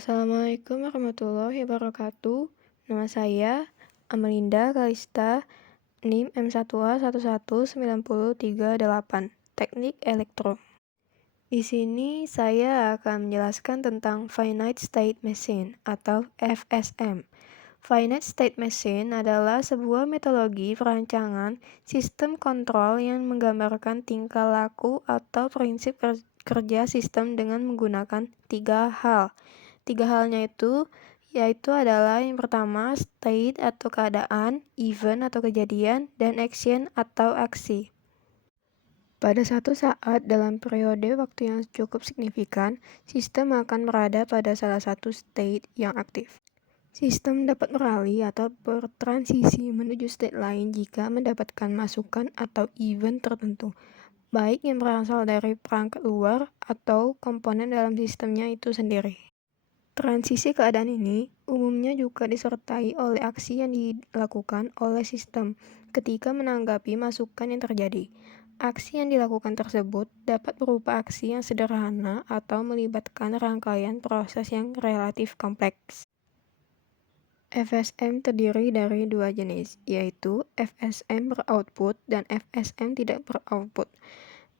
Assalamualaikum warahmatullahi wabarakatuh. Nama saya Amelinda Kalista, NIM M1A11938, Teknik Elektro. Di sini saya akan menjelaskan tentang Finite State Machine atau FSM. Finite State Machine adalah sebuah metodologi perancangan sistem kontrol yang menggambarkan tingkah laku atau prinsip kerja sistem dengan menggunakan tiga hal. Tiga halnya yaitu adalah yang pertama state atau keadaan, event atau kejadian, dan action atau aksi. Pada satu saat dalam periode waktu yang cukup signifikan, sistem akan berada pada salah satu state yang aktif. Sistem dapat beralih atau bertransisi menuju state lain jika mendapatkan masukan atau event tertentu, baik yang berasal dari perangkat luar atau komponen dalam sistemnya itu sendiri. Transisi keadaan ini umumnya juga disertai oleh aksi yang dilakukan oleh sistem ketika menanggapi masukan yang terjadi. Aksi yang dilakukan tersebut dapat berupa aksi yang sederhana atau melibatkan rangkaian proses yang relatif kompleks. FSM terdiri dari dua jenis, yaitu FSM beroutput dan FSM tidak beroutput.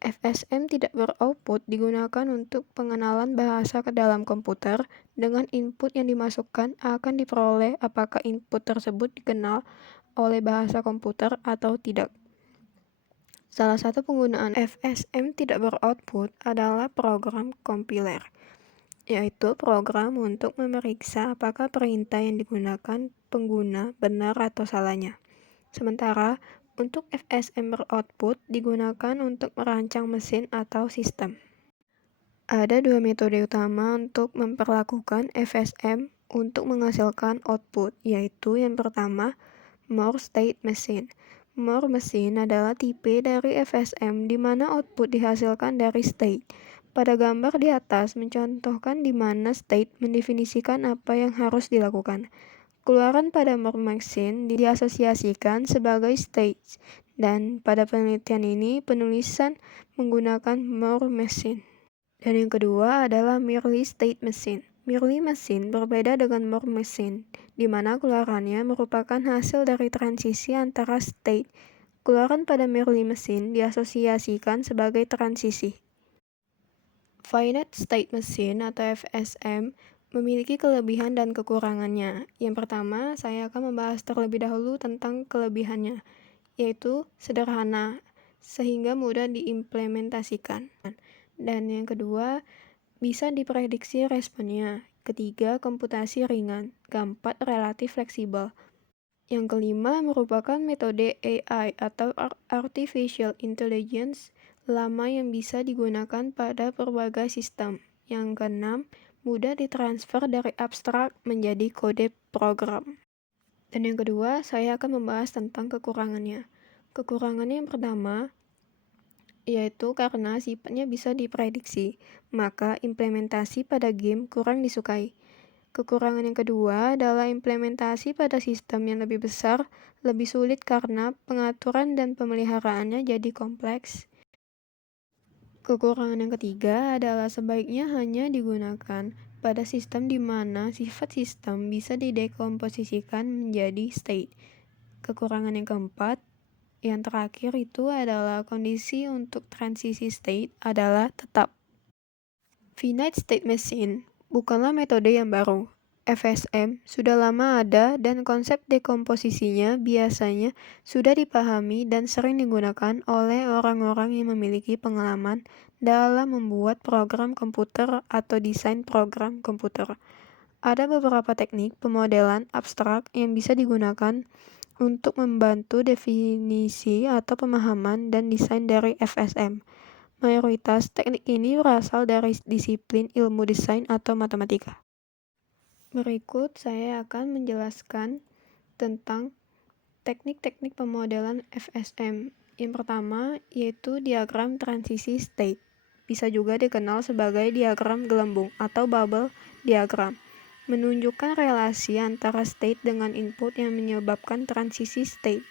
FSM tidak beroutput digunakan untuk pengenalan bahasa ke dalam komputer. Dengan input yang dimasukkan akan diperoleh apakah input tersebut dikenal oleh bahasa komputer atau tidak. Salah satu penggunaan FSM tidak beroutput adalah program compiler, yaitu program untuk memeriksa apakah perintah yang digunakan pengguna benar atau salahnya. Sementara untuk FSM beroutput digunakan untuk merancang mesin atau sistem. Ada dua metode utama untuk memperlakukan FSM untuk menghasilkan output, yaitu yang pertama, More State Machine. More Machine adalah tipe dari FSM di mana output dihasilkan dari state. Pada gambar di atas mencontohkan di mana state mendefinisikan apa yang harus dilakukan. Keluaran pada More Machine diasosiasikan sebagai state, dan pada penelitian ini penulisan menggunakan More Machine. Dan yang kedua adalah Merely State Machine. Merely Machine berbeda dengan More Machine, di mana keluarannya merupakan hasil dari transisi antara state. Keluaran pada Merely Machine diasosiasikan sebagai transisi. Finite State Machine atau FSM memiliki kelebihan dan kekurangannya. Yang pertama, saya akan membahas terlebih dahulu tentang kelebihannya, yaitu sederhana, sehingga mudah diimplementasikan. Dan yang kedua, bisa diprediksi responnya. Ketiga, komputasi ringan. Keempat, relatif fleksibel. Yang kelima, merupakan metode AI atau Artificial Intelligence lama yang bisa digunakan pada berbagai sistem. Yang keenam, mudah ditransfer dari abstrak menjadi kode program. Dan yang kedua, saya akan membahas tentang kekurangannya. Kekurangannya yang pertama, yaitu karena sifatnya bisa diprediksi, maka implementasi pada game kurang disukai. Kekurangan yang kedua adalah implementasi pada sistem yang lebih besar, lebih sulit karena pengaturan dan pemeliharaannya jadi kompleks. Kekurangan yang ketiga adalah sebaiknya hanya digunakan pada sistem di mana sifat sistem bisa didekomposisikan menjadi state. Kekurangan yang keempat, yang terakhir itu adalah kondisi untuk transisi state adalah tetap. Finite State Machine bukanlah metode yang baru. FSM sudah lama ada dan konsep dekomposisinya biasanya sudah dipahami dan sering digunakan oleh orang-orang yang memiliki pengalaman dalam membuat program komputer atau desain program komputer. Ada beberapa teknik pemodelan abstrak yang bisa digunakan untuk membantu definisi atau pemahaman dan desain dari FSM. Mayoritas teknik ini berasal dari disiplin ilmu desain atau matematika. Berikut saya akan menjelaskan tentang teknik-teknik pemodelan FSM. Yang pertama yaitu diagram transisi state. Bisa juga dikenal sebagai diagram gelembung atau bubble diagram. Menunjukkan relasi antara state dengan input yang menyebabkan transisi state.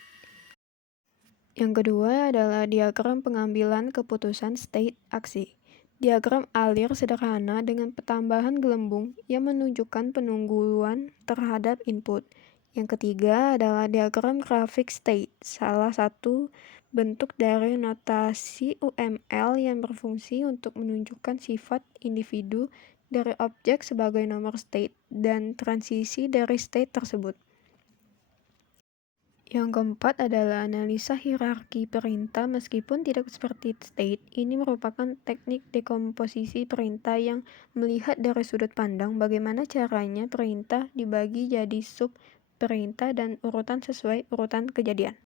Yang kedua adalah diagram pengambilan keputusan state aksi. Diagram alir sederhana dengan pertambahan gelembung yang menunjukkan penungguan terhadap input. Yang ketiga adalah diagram grafik state, salah satu bentuk dari notasi UML yang berfungsi untuk menunjukkan sifat individu dari objek sebagai nomor state dan transisi dari state tersebut. Yang keempat adalah analisa hierarki perintah meskipun tidak seperti state. Ini merupakan teknik dekomposisi perintah yang melihat dari sudut pandang bagaimana caranya perintah dibagi jadi sub perintah dan urutan sesuai urutan kejadian.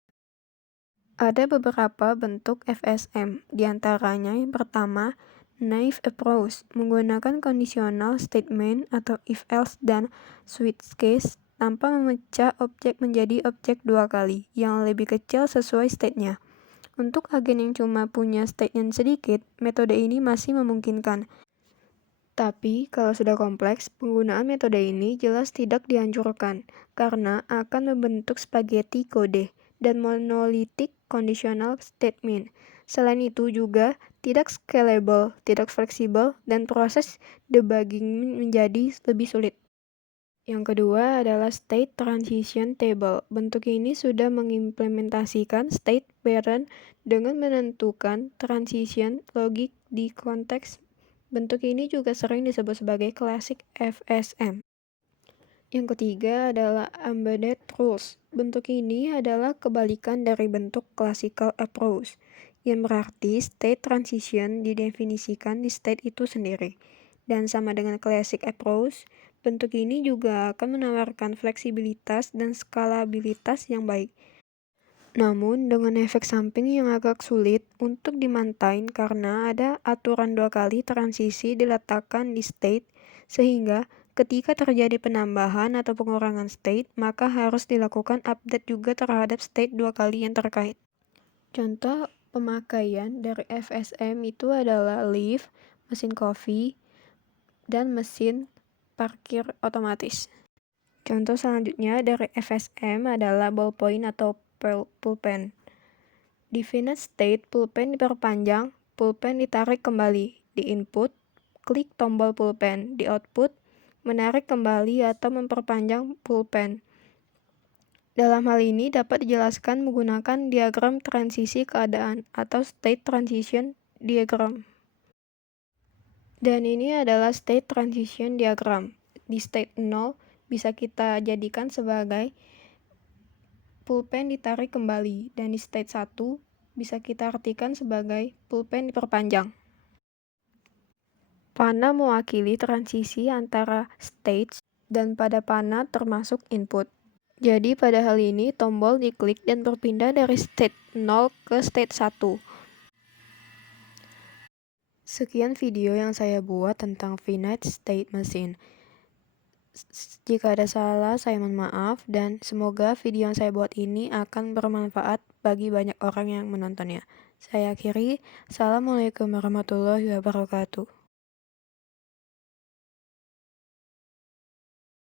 Ada beberapa bentuk FSM, diantaranya yang pertama, naive approach, menggunakan conditional statement atau if-else dan switch case tanpa memecah objek menjadi objek dua kali, yang lebih kecil sesuai state-nya. Untuk agen yang cuma punya state yang sedikit, metode ini masih memungkinkan. Tapi, kalau sudah kompleks, penggunaan metode ini jelas tidak dianjurkan, karena akan membentuk spaghetti kode dan monolithic conditional statement. Selain itu juga tidak scalable, tidak fleksibel, dan proses debugging menjadi lebih sulit. Yang kedua adalah state transition table. Bentuk ini sudah mengimplementasikan state pattern dengan menentukan transition logik di konteks. Bentuk ini juga sering disebut sebagai classic FSM. Yang ketiga adalah embedded rules. Bentuk ini adalah kebalikan dari bentuk classical approach, yang berarti state transition didefinisikan di state itu sendiri. Dan sama dengan classic approach, bentuk ini juga akan menawarkan fleksibilitas dan skalabilitas yang baik. Namun, dengan efek samping yang agak sulit untuk dimantain karena ada aturan dua kali transisi diletakkan di state, sehingga ketika terjadi penambahan atau pengurangan state, maka harus dilakukan update juga terhadap state dua kali yang terkait. Contoh pemakaian dari FSM itu adalah lift, mesin kopi, dan mesin parkir otomatis. Contoh selanjutnya dari FSM adalah ballpoint atau pulpen. Di finite state, pulpen diperpanjang, pulpen ditarik kembali. Di input, klik tombol pulpen. Di output, menarik kembali atau memperpanjang pulpen. Dalam hal ini dapat dijelaskan menggunakan diagram transisi keadaan atau state transition diagram. Dan ini adalah state transition diagram. Di state 0 bisa kita jadikan sebagai pulpen ditarik kembali, dan di state 1 bisa kita artikan sebagai pulpen diperpanjang. Panah mewakili transisi antara stage dan pada panah termasuk input. Jadi pada hal ini tombol diklik dan berpindah dari state 0 ke state 1. Sekian video yang saya buat tentang finite state machine. Jika ada salah, saya mohon maaf, dan semoga video yang saya buat ini akan bermanfaat bagi banyak orang yang menontonnya. Saya akhiri, Assalamualaikum warahmatullahi wabarakatuh.